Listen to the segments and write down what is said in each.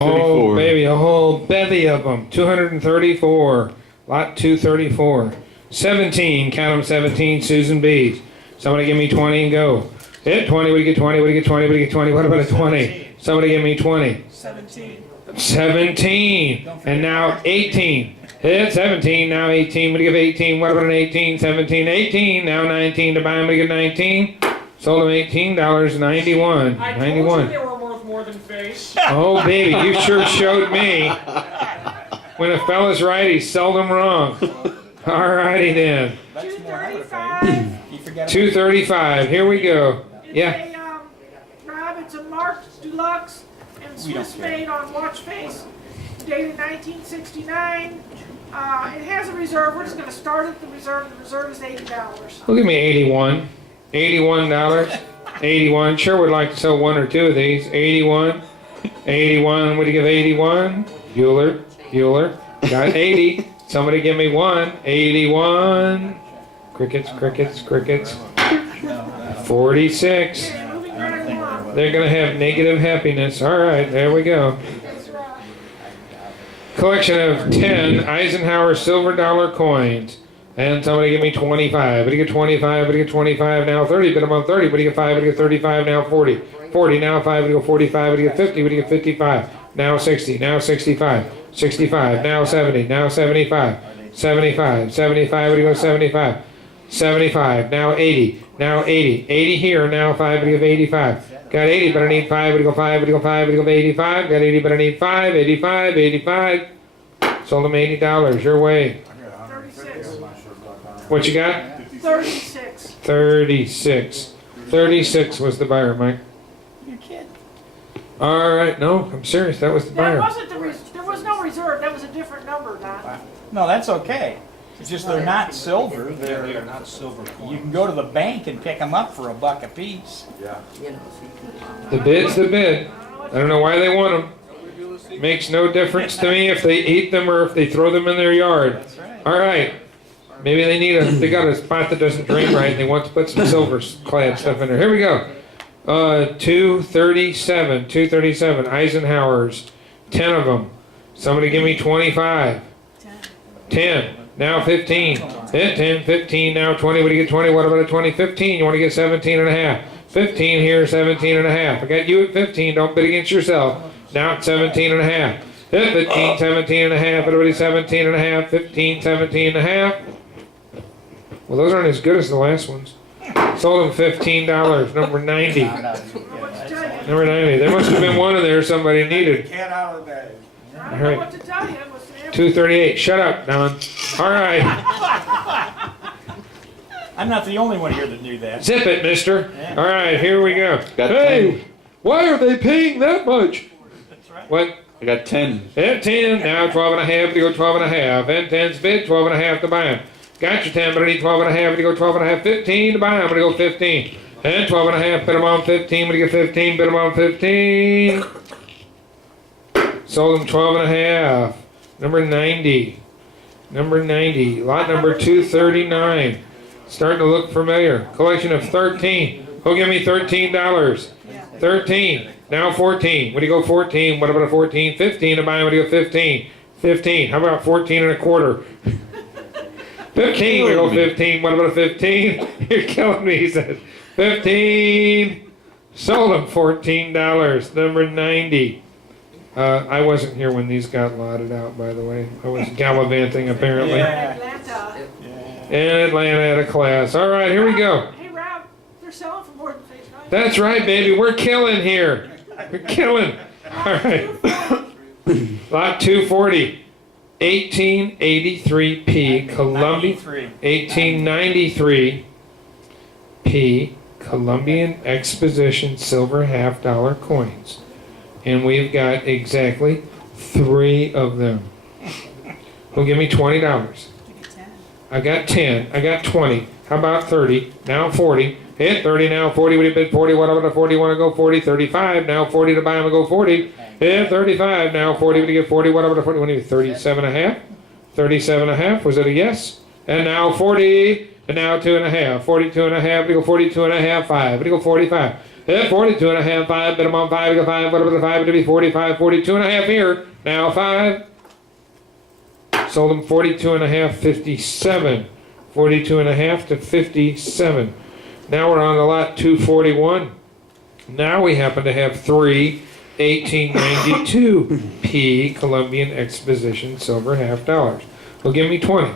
Oh, baby, a whole bevy of them. 234. Lot 234. 17. Count them 17. Susan B's. Somebody give me 20 and go. Hit 20. We get 20. We get 20. We get 20. What about a 20? Somebody give me 20. 17. 17. And now 18. Hit 17. Now 18. We give 18. What about an 18? 17. 18. Now 19. To buy them. We get 19. Sold them $18.91. I told 91. you they were worth more than face. Oh, baby, you sure showed me. When a fella's right, he's seldom wrong. All righty then. 235. 235. Here we go. Yeah. Rob, it's a marked deluxe and Swiss made on watch face, dated 1969. It has a reserve. We're just going to start at the reserve. The reserve is $80. Well, give me 81. $81. 81. Sure would like to sell one or two of these. 81. 81. What do you give 81? Bueller. Got 80. Somebody give me one. 81. Crickets. 46. They're going to have negative happiness. All right, there we go. Collection of 10 Eisenhower silver dollar coins. And somebody give me 25. But you get 25, but you get 25, now 30, but I'm on 30, but you get 5, but you get 35, now 40. 40, now 5, but you go 45, but you get 50, but you get 55. Now 60, now 65. 65, now 70, now 75. 75, 75, but you go 75. 75, now 80, now 80. 80 here, now 5, but you have 85. Got 80, but I need 5, but you go 5, but you go 5, but you go 85. Got 80, but I need 5, 85, 85. Sold them $80, your way. 36. What you got? 36. 36. 36 was the buyer, Mike. You're kidding. All right, no, I'm serious. That was the That buyer. wasn't there was no reserve. That was a different number, Don. No, that's okay. It's just they're not silver. They're not silver coins. You can go to the bank and pick them up for $1 a piece. The bid's the bid. I don't know why they want them. Makes no difference to me if they eat them or if they throw them in their yard. That's right. All right. Maybe they got a spot that doesn't drain right and they want to put some silver clad stuff in there. Here we go. 237. 237. Eisenhower's. 10 of them. Somebody give me 25. 10. Now 15. Hit 10. 15. Now 20. What do you get 20? What about a 20? 15. You want to get 17 and a half. 15 here. 17 and a half. I got you at 15. Don't bid against yourself. Now it's 17 and a half. Hit 15. 17 and a half. Everybody 17 and a half. 15. 17 and a half. Well, those aren't as good as the last ones. Sold them $15. Number 90. Number 90. There must have been one in there somebody needed. Get out of the bag. I don't know what to tell you. It was 238. Shut up, Don. All right. I'm not the only one here that knew that. Zip it, mister. Yeah. All right, here we go. Got Hey, 10. why are they paying that much? That's right. What? I got 10. And 10. Now 12 and a half. You go 12 and a half. And 10's bid. 12 and a half to buy them. Got your 10, but I need 12 and a half. You go 12 and a half. 15 to buy them. I'm going to go 15. And 12 and a half. Bid them on 15. When you get 15, bid them on 15. Sold them 12 and a half. Number 90. Number 90. Lot number 239. Starting to look familiar. Collection of 13. Who'll give me $13? 13. Now 14. What do you go 14? What about a 14? 15 to buy. What do you go 15? 15. How about 14 and a quarter? 15. We go 15. What about a 15? You're killing me, he said. 15. Sold him $14. Number 90. I wasn't here when these got lotted out, by the way. I was gallivanting, apparently. Yeah. Atlanta. In Atlanta at a class. All right, here we go. Hey, Rob, they're selling for more than face value. That's right, baby. We're killing here. We're killing. All right. Lot 240. 1883 P. Columbia. 1893 P. Columbian Exposition silver half-dollar coins. And we've got exactly 3 of them. Who'll give me $20? I got 10. I got 20. How about 30? Now 40. Hit 30 now. 40. What do you bid 40? What about a 40? Want to go 40? 35. Now 40 to buy them. I go 40. Hit 35. Now 40. What do you get 40? What about a 40? What do you 37 and a half? 37 and a half. Was it a yes? And now 40. And now 2 and a half. 42 and a half. We go 42 and a half. 5. What do you go 45? At 42 and a half, 5, bid them on 5, we go 5, whatever the 5 to be 45, 42 and a half here, now 5. Sold them 42 and a half, 57. 42 and a half to 57. Now we're on to lot 241. Now we happen to have 3 1892 Columbian Exposition silver half dollars. Well, give me 20.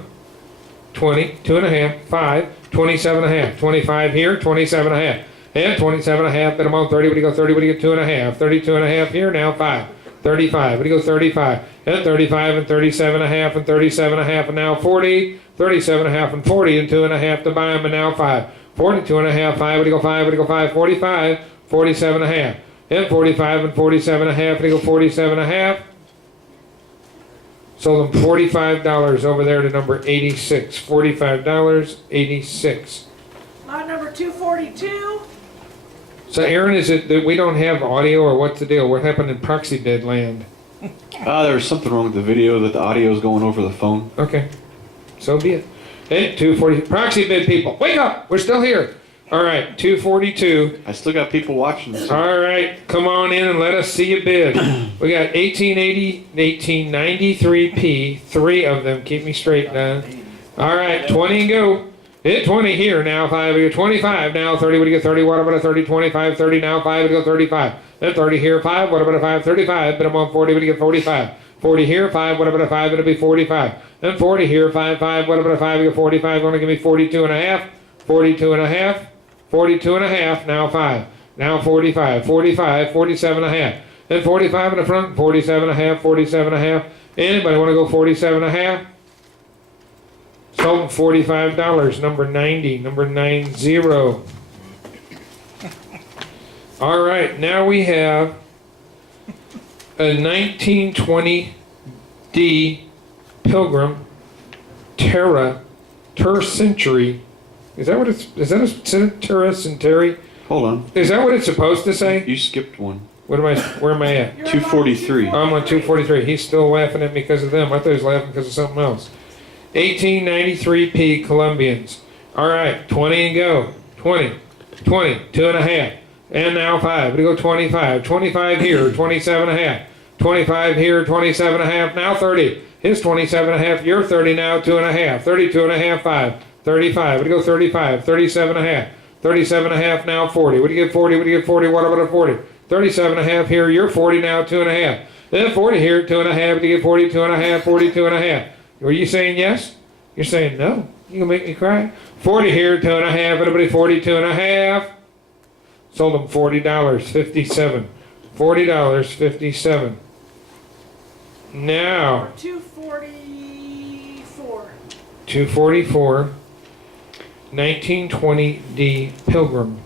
20, 2 and a half, 5, 27 and a half, 25 here, 27 and a half, and 27 and a half, bid them on 30, what do you go 30, what do you get 2 and a half, 32 and a half here, now 5, 35, what do you go 35, and 35 and 37 and a half, and 37 and a half, and now 40, 37 and a half, and 40, and 2 and a half to buy them, and now 5, 42 and a half, 5, what do you go 5, what do you go 5, 45, 47 and a half, and 45 and 47 and a half, what do you go 47 and a half, sold them $45 over there to number 86. $45, 86. Lot number 242. So Aaron, is it that we don't have audio or what's the deal? What happened in proxy bid land? There was something wrong with the video that the audio is going over the phone. Okay, so be it. And 240, proxy bid people, wake up, we're still here. All right, 242. I still got people watching. So. All right, come on in and let us see you bid. We got 1880, 1893P, 3 of them. Keep me straight, Don. All right, 20 and go. Hit 20 here, now 5, we get 25, now 30, what do you get 30, what about a 30, 25, 30, now 5, we go 35. Then 30 here, 5, what about a 5, 35, but I'm on 40, what do you get 45. 40 here, 5, what about a 5, it'll be 45. Then 40 here, 5, 5, what about a 5, we get 45, going to give me 42 and a half, 42 and a half. 42 and a half, now 5. Now 45, 45, 47 and a half. Then 45 in the front, 47 and a half, 47 and a half. Anybody want to go 47 and a half? Sold $45, number 90, number 90. All right, now we have a 1920D Pilgrim Terra Century. Is that a Terra Century? Hold on. Is that what it's supposed to say? You skipped one. Where am I at? 243. I'm on 243. He's still laughing at me because of them. I thought he was laughing because of something else. 1893P Columbians. All right, 20 and go. 20, 20, 2 and a half. And now 5. We go 25. 25 here, 27 and a half. 25 here, 27 and a half. Now 30. His 27 and a half. You're 30 now, 2 and a half. 32 and a half, 5. 35. What do you go 35? 37 and a half. 37 and a half, now 40. What do you get 40? What do you get 40? What about a 40? 37 and a half here. You're 40 now, 2 and a half. Then 40 here, 2 and a half. What do you get 42 and a half? 42 and a half. Were you saying yes? You're saying no. You gonna make me cry? 40 here, 2 and a half. Everybody 42 and a half. Sold them $40, 57. $40, 57. Now. 244. 244. 1920D Pilgrim.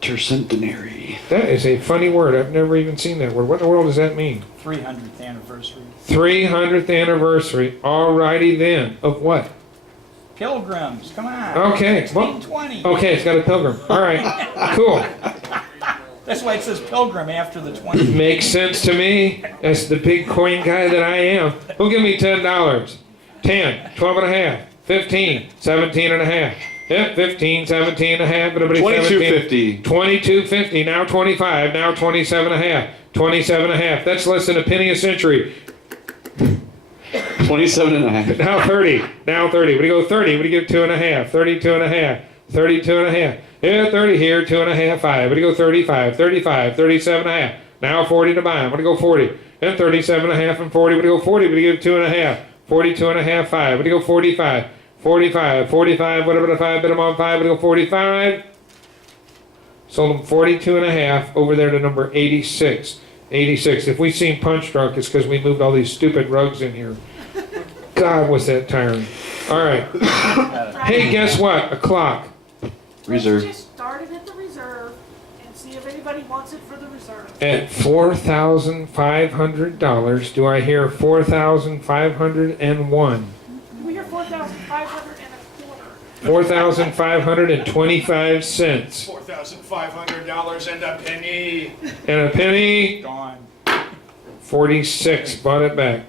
Tercentenary. That is a funny word. I've never even seen that word. What in the world does that mean? 300th anniversary. 300th anniversary. Alrighty then. Of what? Pilgrims, come on. Okay. Well, 1620. okay, it's got a pilgrim. Alright. Cool. That's why it says pilgrim after the 20. Makes sense to me. That's the big coin guy that I am. Who'll give me $10? 10, 12 and a half, 15, 17 and a half. Yep, 15, 17 and a half. 22.50. 22.50. Now 25. Now 27 and a half. 27 and a half. That's less than a penny a century. 27 and a half. Now 30. Now 30. What do you go 30? What do you give 2 and a half? 32 and a half. 32 and a half. Yeah, 30 here, 2 and a half, 5. What do you go 35? 35, 37 and a half. Now 40 to buy them. What do you go 40? And 37 and a half and 40. What do you go 40? What do you give 2 and a half? 42 and a half, 5. What do you go 45? 45, 45, whatever the 5, bid them on 5, what do you go 45? Sold them 42 and a half over there to number 86. 86. If we seem punch drunk, it's because we moved all these stupid rugs in here. God, was that tiring. All right. Hey, guess what? A clock. Reserve. Let's just start it at the reserve and see if anybody wants it for the reserve. At $4,500, do I hear 4,501? We hear 4,500 and a quarter. 4,525 cents. $4,500 and a penny. And a penny, Gone. 46. Bought it back.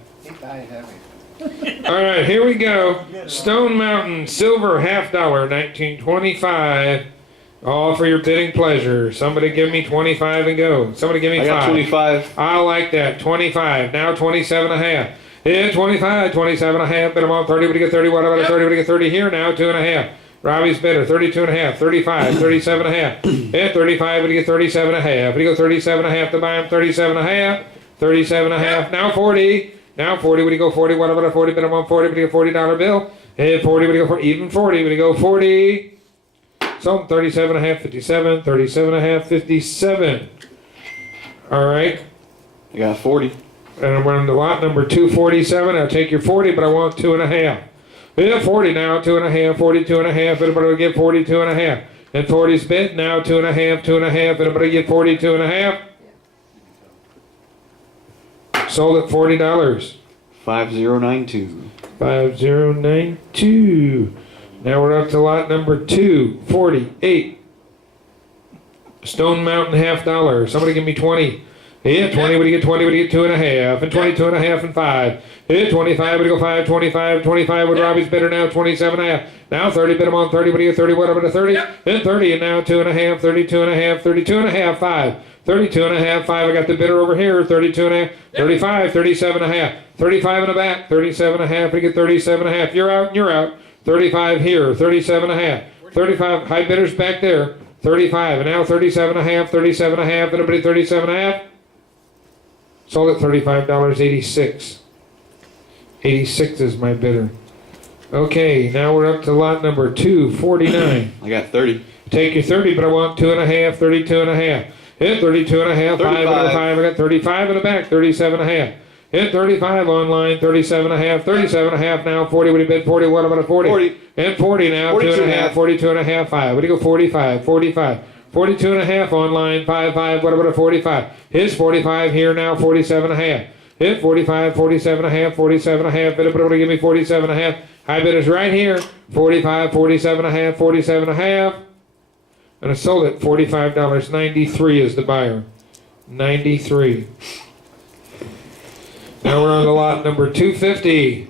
All right, here we go. Stone Mountain, silver, $50, 1925. All for your bidding pleasure. Somebody give me 25 and go. Somebody give me I got 5. 25. I like that. 25. Now 27 and a half. Yeah, 25, 27 and a half. Bid them on 30. Would you get 30? What about a 30? Would you get 30 here? Now 2 and a half. Robbie's bidder. 32 and a half. 35, 37 and a half. Yeah, 35. Would you get 37 and a half? Would you go 37 and a half to buy him? 37 and a half. 37 and a half. Now 40. Now 40. Would you go 40? What about a 40? Bid them on 40. Would you get $40 bill? Yeah, 40. Would you go for even 40? Would you go 40? So 37 and a half, 57, 37 and a half, 57. All right. I got 40. And we're on the lot number 247. I'll take your 40, but I want 2 and a half. Yeah, 40 now, 2 and a half, 42 and a half. Everybody will get 42 and a half. And 40's bid now, 2 and a half, 2 and a half. Everybody get 42 and a half. Sold at $40. 5092. 5092. Now we're up to lot number 248. Stone Mountain $half. Somebody give me 20. Yeah, 20, would you get 20, would you get 2 and a half, and 22 and a half, and 5. Yeah, 25, would you go 5, 25, 25, would Robbie's bidder now, 27 and a half. Now 30, bid him on 30, would you get 30, what about a 30? Then 30, and now 2 and a half, 32 and a half, 32 and a half, 5. 32 and a half, 5, I got the bidder over here, 32 and a half, 35, 37 and a half, 35 in the back, 37 and a half, we get 37 and a half, you're out, and you're out. 35 here, 37 and a half, 35, high bidders back there, 35, and now 37 and a half, 37 and a half, anybody 37 and a half? Sold at $35.86. 86 is my bidder. Okay, now we're up to lot number 249. I got 30. Take your 30, but I want 2 and a half, 32 and a half. Hit 32 and a half, 5 and a 5. I got 35 in the back, 37 and a half. Hit 35 online, 37 and a half, 37 and a half now, 40. What do you bid? 40, what about a 40? 40. And 40 now, 2 and a half, 42 and a half, 5. What do you go? 45, 45. 42 and a half online, 5, what about a 45? Here's 45 here now, 47 and a half. Hit 45, 47 and a half, 47 and a half. Bid it, give me 47 and a half. High bid is right here, 45, 47 and a half, 47 and a half. And I sold it $45. 93 is the buyer. 93. Now we're on to lot number 250.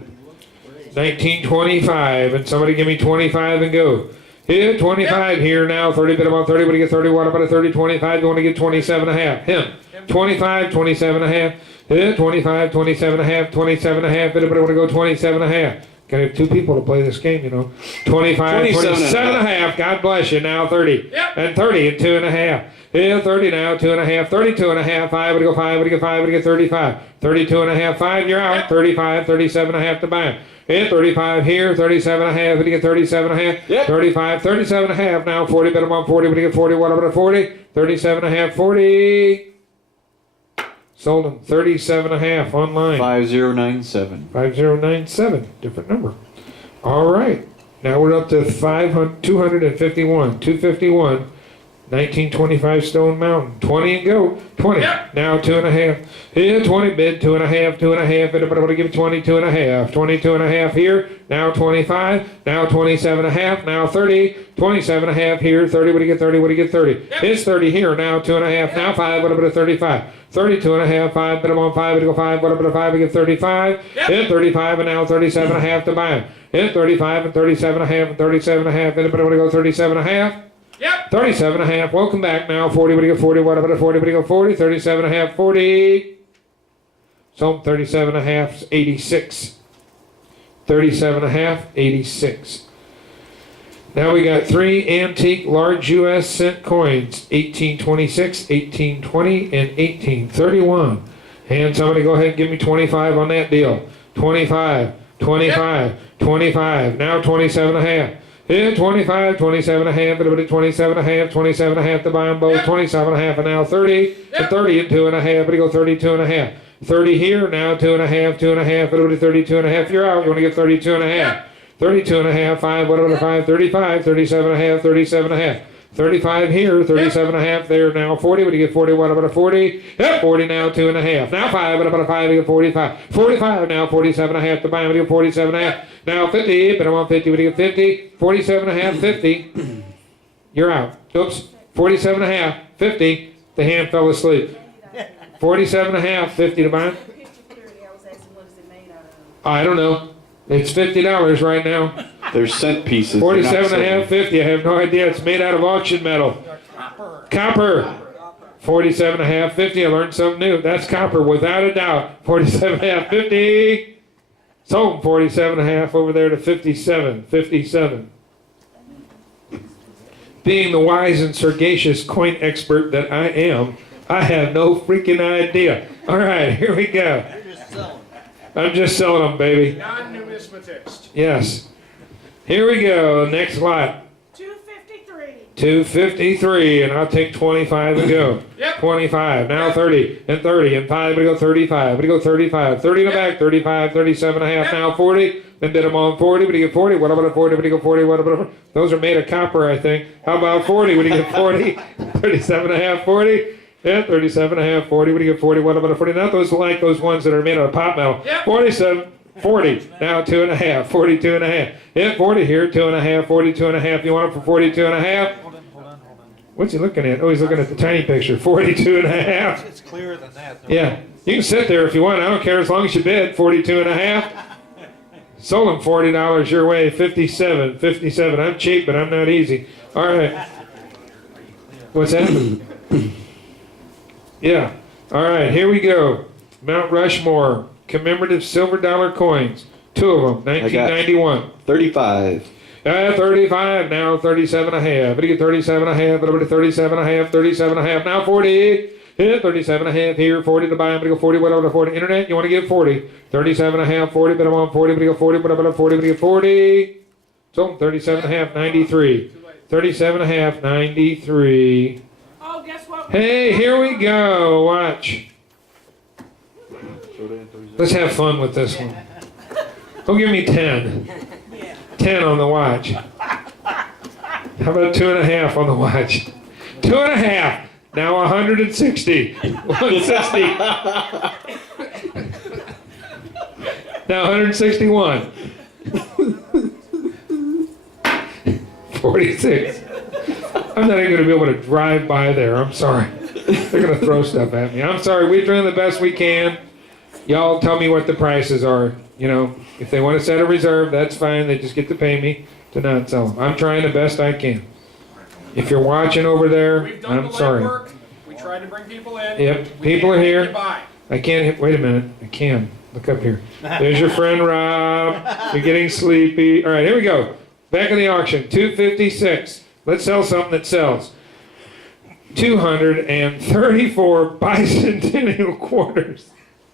1925. And somebody give me 25 and go. Here, 25 here now, 30, bid about 30, what do you get 30, what about a 30, 25, you want to get 27 and a half, him, 25, 27 and a half, here, 25, 27 and a half, 27 and a half, anybody want to go 27 and a half, gotta have 2 people to play this game, you know, 25, 27 and a half, God bless you, now 30, and 30 and 2 and a half, here, 30 now, 2 and a half, 32 and a half, 5, what do you go 5, what do you get 5, what do you get 35, 32 and a half, 5, you're out, 35, 37 and a half to buy him. Yeah, 35 here, 37 and a half, what do you get 37 and a half? Yep. 35, 37 and a half now, 40, bid them on 40, what do you get 40, what about a 40? 37 and a half, 40. Sold them 37 and a half online. 5097. 5097, different number. All right, now we're up to 251, 251. 1925 Stone Mountain. 20 and go. 20. Now 2 and a half. Here, 20 bid. 2 and a half. 2 and a half. Everybody want to give 22 and a half. 22 and a half here. Now 25. Now 27 and a half. Now 30. 27 and a half here. 30. What do you get 30? What do you get 30? It's 30 here. Now 2 and a half. Now 5. What about a 35? 32 and a half. 5. Bid them on 5. What do you go 5? What about a 5? We get 35. Hit 35 and now 37 and a half to buy them. Hit 35 and 37 and a half and 37 and a half. Anybody want to go 37 and a half? 37 and a half. Welcome back now. 40. What do you get 40? What about a 40? What do you go 40? 37 and a half. 40. So 37 and a half. 86. 37 and a half. 86. Now we got 3 antique large U.S. cent coins. 1826, 1820, and 1831. And somebody go ahead and give me 25 on that deal. 25. 25. 25. Now 27 and a half. Yeah, 25, 27 and a half, everybody 27 and a half, 27 and a half to buy them both, 27 and a half, and now 30, and 30 and 2 and a half, but you go 32 and a half. 30 here, now 2 and a half, 2 and a half, everybody 32 and a half, you're out, you want to get 32 and a half. 32 and a half, 5, what about a 5, 35, 37 and a half, 37 and a half. 35 here, 37 and a half there, now 40, what do you get 40, what about a 40? Yep, 40 now, 2 and a half. Now 5, what about a 5, you get 45. 45 now, 47 and a half to buy them, you get 47 and a half. Now 50, but I want 50, what do you get 50? 47 and a half, 50. You're out. Oops, 47 and a half, 50. The hand fell asleep. 47 and a half, 50 to buy them. I don't know. It's $50 right now. They're cent pieces. 47 and a half, 50. I have no idea. It's made out of auction metal. Copper. 47 and a half, 50. I learned something new. That's copper, without a doubt. 47 and a half, 50. Sold 47 and a half over there to 57. 57. Being the wise and sagacious coin expert that I am, I have no freaking idea. All right, here we go. I'm just selling them, baby. Non-numismatist. Yes. Here we go. Next lot. 253. 253, and I'll take 25 and go. Yep. 25, now 30, and 30, and 5, we go 35, we go 35, 30 in the back, 35, 37 and a half, now 40, then bid them on 40, what do you get 40, what about a 40, what do you get 40, what about a, those are made of copper, I think. How about 40, what do you get 40, 37 and a half, 40, yeah, 37 and a half, 40, what do you get 40, what about a 40, not those like those ones that are made out of pot metal, 47, 40, now 2 and a half, 42 and a half, yeah, 40 here, 2 and a half, 42 and a half, you want them for 42 and a half? What's he looking at? Oh, he's looking at the tiny picture. 42 and a half. It's clearer than that. Yeah. You can sit there if you want. I don't care as long as you bid. 42 and a half. Sold him $40 your way. 57. 57. I'm cheap, but I'm not easy. All right. What's that? Yeah. All right. Here we go. Mount Rushmore. Commemorative silver dollar coins. 2 of them. 1991. 35. 35, now 37 and a half. What do you get 37 and a half? What about 37 and a half? 37 and a half, now 40. Yeah, 37 and a half here, 40 to buy. I'm going to go 40. What about 40? Internet, you want to get 40. 37 and a half, 40, but I'm on 40. What do you get 40? What about 40? What do you get 40? So 37 and a half, 93. 37 and a half, 93. Oh, guess what? Hey, here we go. Watch. Let's have fun with this one. Go give me 10. 10 on the watch. How about 2 and a half on the watch? 2 and a half. Now 160. 160. Now 161. 46. I'm not even going to be able to drive by there. I'm sorry. They're going to throw stuff at me. I'm sorry. We're doing the best we can. Y'all tell me what the prices are. You know, if they want to set a reserve, that's fine. They just get to pay me to not sell them. I'm trying the best I can. If you're watching over there, We've done I'm the sorry. legwork. We tried to bring people in. Yep, We people can't are make here. you buy. I can't hit, wait a minute. I can. Look up here. There's your friend Rob. You're getting sleepy. All right, here we go. Back in the auction, 256. Let's sell something that sells. 234 bicentennial quarters.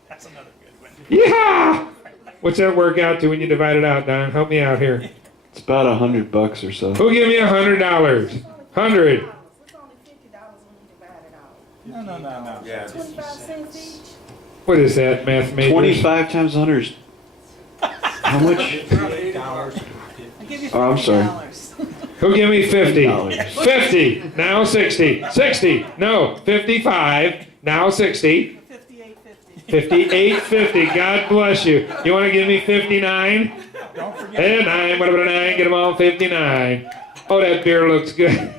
That's another good one. Yeah! What's that work out to when you divide it out, Don? Help me out here. It's about $100 or so. Who give me $100? 100. It's only $50 when you divide it out. No. Yeah. 25 cents each. What is that, math majors? 25 times 100 is how much? Oh, I'm sorry. Who give me 50? $50. 50. Now 60. 60. No. 55. Now 60. 58.50. God bless you. You want to give me 59? Don't forget. And 9. What about a 9? Get them all 59. Oh, that beer looks good.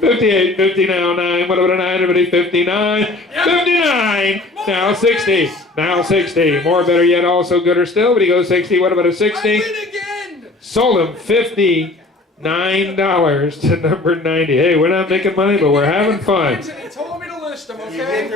58, 50 now, 9. What about a 9? Everybody 59. 59. Now 60. Now 60. More better yet, also gooder still. But he goes 60. What about a 60? I win again. Sold him $59 to number 90. Hey, we're not making money, but we're having fun. He told me to list them, okay?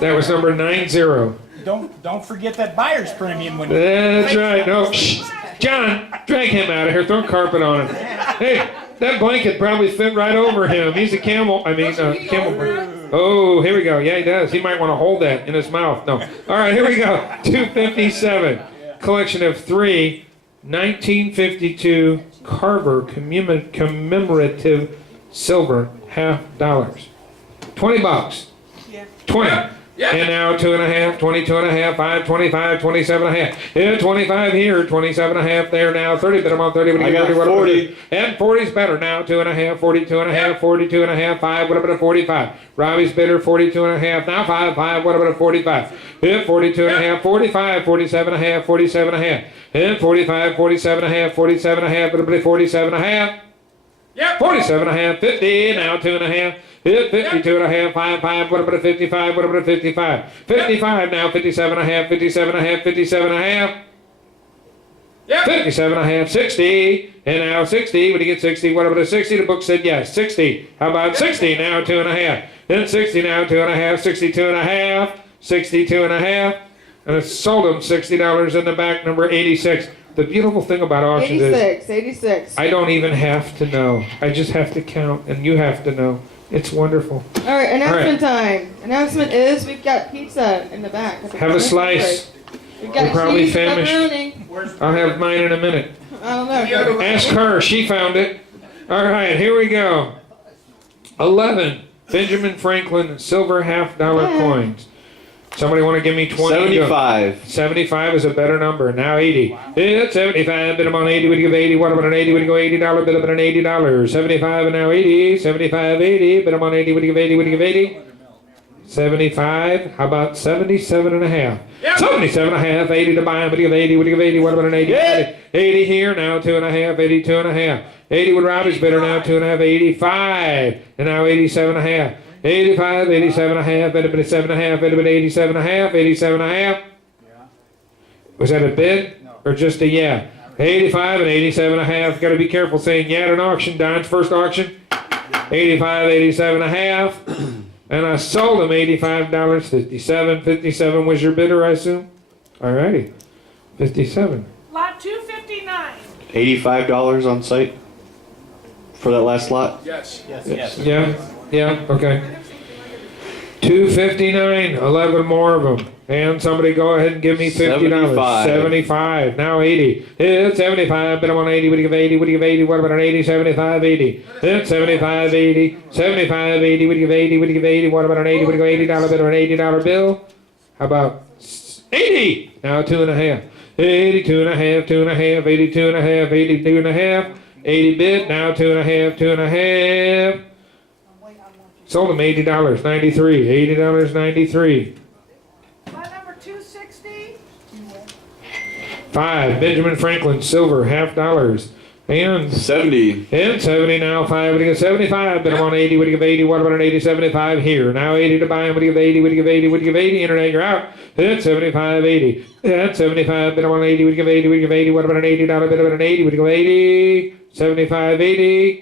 That was number 90. Don't forget that buyer's premium when That's right. No, shh. John, drag him out of here. Throw carpet on him. Hey, that blanket probably fit right over him. He's a camel. Camel. Oh, here we go. Yeah, he does. He might want to hold that in his mouth. No. All right, here we go. 257. Collection of 3 1952 Carver commemorative silver $50. $20. 20. Yeah. And now 2 and a half, 22 and a half, 5, 25, 27 and a half. Yeah, 25 here, 27 and a half there now, 30, but I'm on 30. What do you I got 30, what 40. And 40's better now, 2 and a half, 42 and a half, 42 and a half, 5, what about a 45? Robbie's bidder, 42 and a half, now 5, what about a 45? Yeah, 42 and a half, 45, 47 and a half, 47 and a half. And 45, 47 and a half, 47 and a half, what about a 47 and a half? Yep. 47 and a half, 50, now 2 and a half. 52 and a half, 5, what about a 55, what about a 55? 55 now, 57 and a half, 57 and a half, 57 and a half. Yep. 57 and a half, 60. And now 60. When you get 60, what about a 60? The book said yes. 60. How about 60? Now 2 and a half. Then 60, now 2 and a half. 62 and a half. 62 and a half. And it's sold them $60 in the back, number 86. The beautiful thing about auctions is 86. I don't even have to know. I just have to count, and you have to know. It's wonderful. All right, announcement time. Announcement is we've got pizza in the back. Have a slice. We've got We're probably cheese, famished. pepperoni. I'll have mine in a minute. I don't know. Ask her. She found it. All right, here we go. 11 Benjamin Franklin silver half-dollar coins. Somebody want to give me 20? 75. 75 is a better number. Now 80. It's 75. Bid them on 80. Would you give 80? What about an 80? Would you go $80? Bid them on an $80. 75 and now 80. 75, 80. Bid them on 80. Would you give 80? Would you give 80? 75. How about 77 and a half? Yep. 77 and a half. 80 to buy. Would you give 80? Would you give 80? What about an 80? Yeah. 80 here. Now 2 and a half. 82 and a half. 80 with Robbie's bidder. Now 2 and a half. 85. And now 87 and a half. 85, 87 and a half, 87 and a half, 87 and a half, 87 and a half. Was that a bid or just a yeah? 85 and 87 and a half. Got to be careful saying yeah at an auction. Don's first auction. 85, 87 and a half. And I sold him $85. 57, 57 was your bidder, I assume? All righty. 57. Lot 259. $85 on site for that last lot. Yes. Yes. Yeah? Yeah, okay. 259, 11 more of them. And somebody go ahead and give me $50. 75. 75. Now 80. It's 75. Bid them on 80. Would you give 80? Would you give 80? What about an 80? 75, 80. It's 75, 80. 75, 80. Would you give 80? Would you give 80? What about an 80? Would you give $80 bid or an $80 bill? How about 80? Now 2 and a half. 82 and a half, 2 and a half, 82 and a half, 82 and a half. 80 bid. Now 2 and a half, 2 and a half. Sold him $80, 93, $80, 93. Lot number 260. 5, Benjamin Franklin, silver, $half. And 70. 70 now, 5, would you give 75? Bid him on 80, would you give 80? What about an 80, 75 here? Now 80 to buy him, would you give 80? Would you give 80? Would you give 80? Internet, you're out. It's 75, 80. That's 75, bid him on 80, would you give 80? Would you give 80? What about an $80? Bid him on an 80, would you give 80? 75, 80.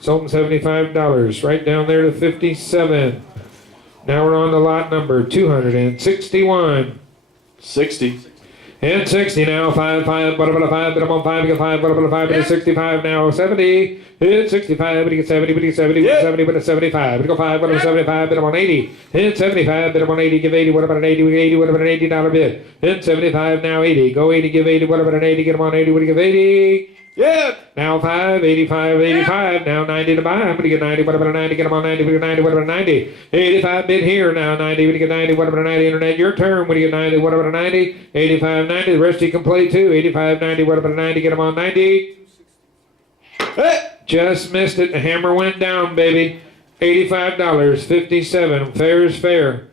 Sold him $75, right down there to 57. Now we're on to lot number 261. 60. And 60 now, 5, what about a 5, but I'm on 5, you get 5, what about a 5, but it's 65 now, 70, it's 65, but you get 70, but you get 70, Yeah. 70, but it's 75, but you go 5, what about a 75, but I'm on 80, it's 75, but I'm on 80, give 80, what about an 80, we get 80, what about an $80 bid, it's 75 now, 80, go 80, give 80, what about an 80, get them on 80, what do you give 80? Yeah. Now 5, 85, 85, now 90 to buy. I'm going to get 90, what about a 90, get them on 90, what do you get 90, what about a 90? 85 bid here, now 90, what do you get 90, what about a 90, internet, your turn, what do you get 90, what about a 90? 85, 90, the rest you can play too, 85, 90, what about a 90, get them on 90? Hey. Just missed it, the hammer went down, baby. $85, 57, fair is fair.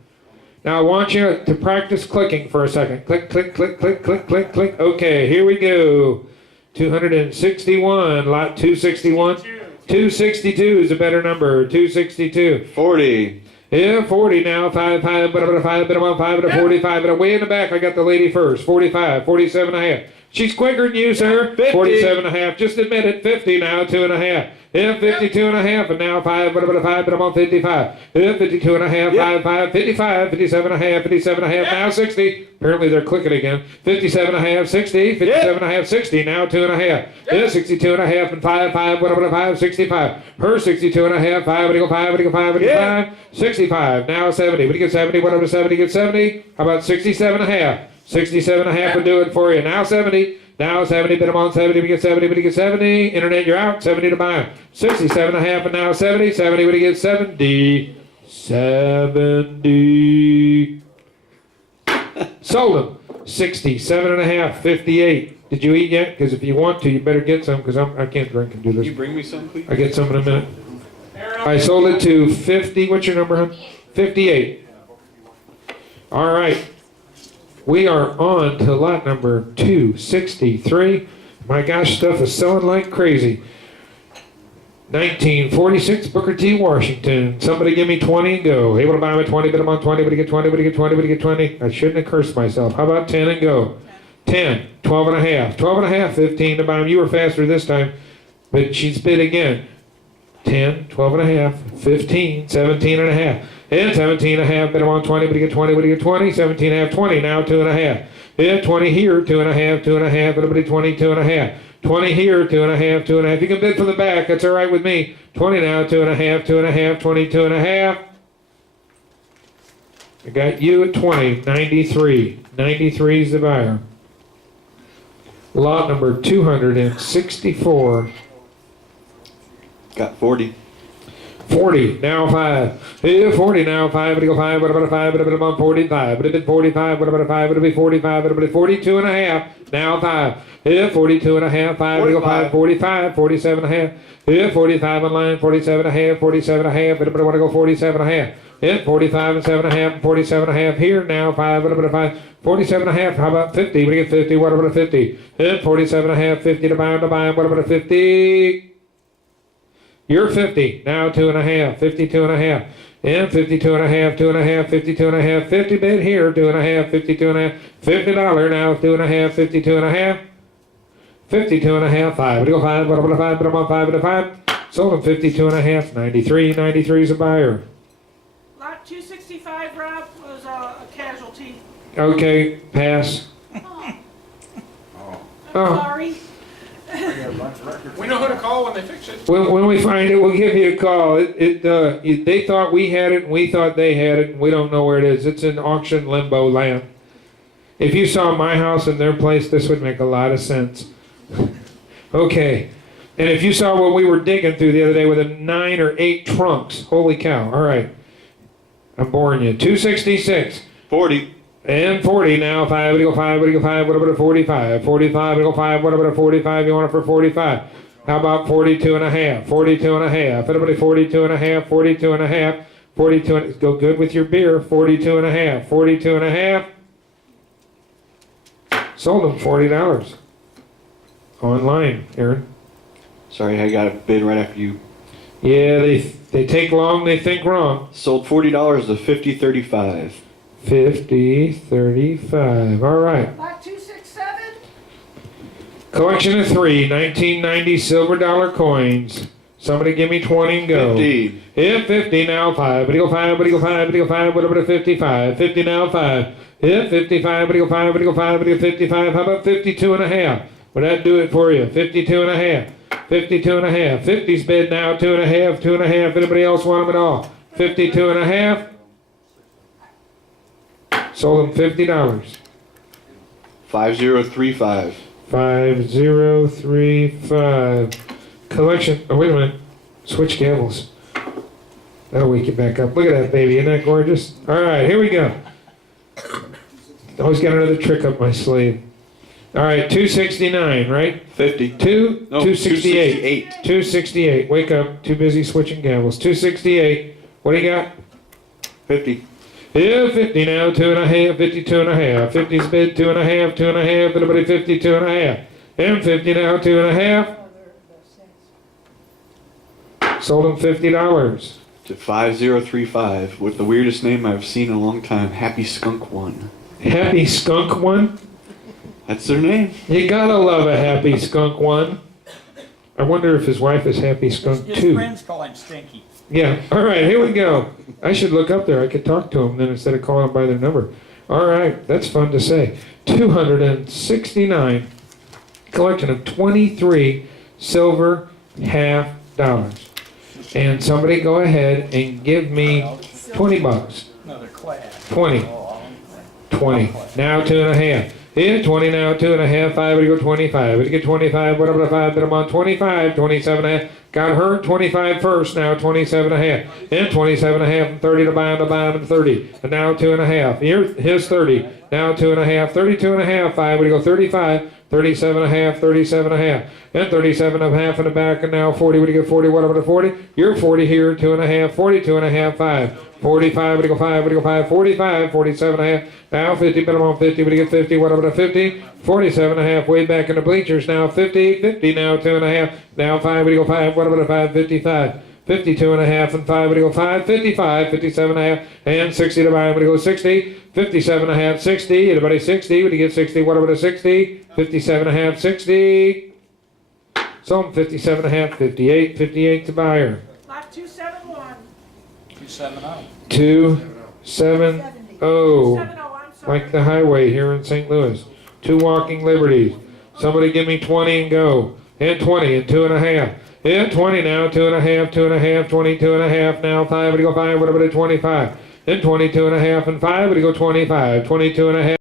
Now I want you to practice clicking for a second. Click, click, click, click, click, click, click. Okay, here we go. 261, lot 261. 262 is a better number. 262. 40. Yeah, 40 now. 5, but I'm 5, but I'm on 5, but I'm 45, but I'm way in the back. I got the lady first. 45, 47 and a half. She's quicker than you, sir. 50. 47 and a half. Just admit it. 50 now, 2 and a half. Yeah, 52 and a half, and now 5, but I'm 5, but I'm on 55. Yeah, 52 and a half, 5, 55, 57 and a half, 57 and a half, now 60. Apparently they're clicking again. 57 and a half, 60, 57 and a half, 60, now 2 and a half. Yeah, 62 and a half, and 5, what about a 5, 65. Her 62 and a half, 5, what do you go 5, what do you go 5, what do you go 5? 65, now 70. What do you get 70, what about 70, get 70? How about 67 and a half? 67 and a half would do it for you. Now 70. Now 70, bid them on 70, we get 70, but you get 70. Internet, you're out. 70 to buy. 67 and a half, and now 70. 70, what do you get? 70. 70. Sold them. 67 and a half, 58. Did you eat yet? Because if you want to, you better get some, because I can't drink and do Can you this. bring me some, please? I get some in a minute. I sold it to 50. What's your number, hon? 58. All right. We are on to lot number 263. My gosh, stuff is selling like crazy. 1946 Booker T. Washington. Somebody give me 20 and go. Able to buy me 20, bid them on 20, but you get 20, but you get 20, but you get 20. I shouldn't have cursed myself. How about 10 and go? 10, 12 and a half, 12 and a half, 15 to bottom. You were faster this time, but she's bid again. 10, 12 and a half, 15, 17 and a half. And 17 and a half, bid them on 20, but you get 20, but you get 20, 17 and a half, 20, now 2 and a half. Yeah, 20 here, 2 and a half, 2 and a half, everybody 22 and a half. 20 here, 2 and a half, 2 and a half. You can bid from the back, that's all right with me. 20 now, 2 and a half, 2 and a half, 22 and a half. I got you at 20, 93. 93 is the buyer. Lot number 264. Got 40. 40, now 5. Yeah, 40, now 5. It'll go 5. What about a 5? What about a 45? Would have been 45. What about a 5? Would it be 45? It'll be 42 and a half. Now 5. Yeah, 42 and a half. 5. It'll go 5. 45. 47 and a half. Yeah, 45 on line. 47 and a half. 47 and a half. But I want to go 47 and a half. Yeah, 45 and 7 and a half. 47 and a half here. Now 5. What about a 5? 47 and a half. How about 50? We get 50. What about a 50? Yeah, 47 and a half. 50 to buy. What about a 50? You're 50. Now 2 and a half. 52 and a half. And 52 and a half. 2 and a half. 52 and a half. 50 bid here. 2 and a half. 52 and a half. $50 now. 2 and a half. 52 and a half. 52 and a half. 5. We go 5. What about a 5? But I'm on 5 and a 5. Sold him 52 and a half. 93. 93 is a buyer. Lot 265, Rob, was a casualty. Okay. Pass. I'm Oh. sorry. We know who to call when they fix it. When we find it, we'll give you a call. They thought we had it, and we thought they had it, and we don't know where it is. It's in auction limbo land. If you saw my house and their place, this would make a lot of sense. Okay. And if you saw what we were digging through the other day with 9 or 8 trunks, holy cow. All right. I'm boring you. 266. 40. And 40 now. 5, it'll go 5, it'll go 5, what about a 45? 45, it'll go 5, what about a 45? You want it for 45? How about 42 and a half? 42 and a half. Everybody 42 and a half, 42 and a half, 42 and go good with your beer. 42 and a half, 42 and a half. Sold them $40. Online, Aaron. Sorry, I got a bid right after you. Yeah, they take long, they think wrong. Sold $40 to 50.35. 50, 35. All right. Lot 267, Collection of 3, 1990 silver dollar coins. Somebody give me 20 and go. 50. Yeah, 50 now 5. But he go 5, but he go 5, but he go 5. What about a 55? 50 now 5. Yeah, 55, but he go 5, but he go 5, but he go 55. How about 52 and a half? Would that do it for you? 52 and a half. 52 and a half. 50's bid now, 2 and a half, 2 and a half. Anybody else want them at all? 52 and a half. Sold them $50. 5035. 5035. Collection. Oh, wait a minute. Switch gavels. That'll wake you back up. Look at that baby. Isn't that gorgeous? All right, here we go. Always got another trick up my sleeve. All right, 269, right? 50. 268. 268. 268. Wake up. Too busy switching gavels. 268. What do you got? 50. Yeah, 50 now, 2 and a half, 52 and a half. 50's bid, 2 and a half, 2 and a half, everybody 52 and a half. And 50 now, 2 and a half. Sold them $50. To 5035 with the weirdest name I've seen in a long time. Happy Skunk One. Happy Skunk One? That's their name. You gotta love a Happy Skunk One. I wonder if his wife is Happy Skunk His Two. friends call him Stinky. Yeah, all right, here we go. I should look up there. I could talk to them then instead of calling them by their number. All right, that's fun to say. 269. Collection of 23 silver $half. And somebody go ahead and give me 20 bucks. Another class. 20. 20. Now 2 and a half. Yeah, 20 now, 2 and a half, 5, we go 25. We get 25, whatever the 5, then I'm on 25, 27 and a half. Got her 25 first, now 27 and a half. And 27 and a half, and 30 to buy him, and 30. And now 2 and a half. Here's 30. Now 2 and a half, 32 and a half, 5, we go 35, 37 and a half, 37 and a half. And 37 and a half in the back, and now 40, we get 40, whatever the 40. You're 40 here, 2 and a half, 42 and a half, 5. 45, we go 5, we go 5, 45, 47 and a half, now 50, but I'm on 50, we get 50, what about a 50? 47 and a half, way back in the bleachers, now 50, 50, now 2 and a half, now 5, we go 5, what about a 5, 55? 52 and a half and 5, would he go 5, 55, 57 and a half, and 60 to buy, would he go 60, 57 and a half, 60, anybody 60, would he get 60, what about a 60, 57 and a half, 60, sold 57 and a half, 58, 58 to buyer, Lot 271. 270. 270, 70, I'm sorry. like the highway here in St. Louis, 2 walking liberties, somebody give me 20 and go, and 20 and 2 and a half, and 20 now, 2 and a half, 2 and a half, 22 and a half now, 5, would he go 5, what about a 25, and 22 and a half and 5, would he go 25, 22 and a half.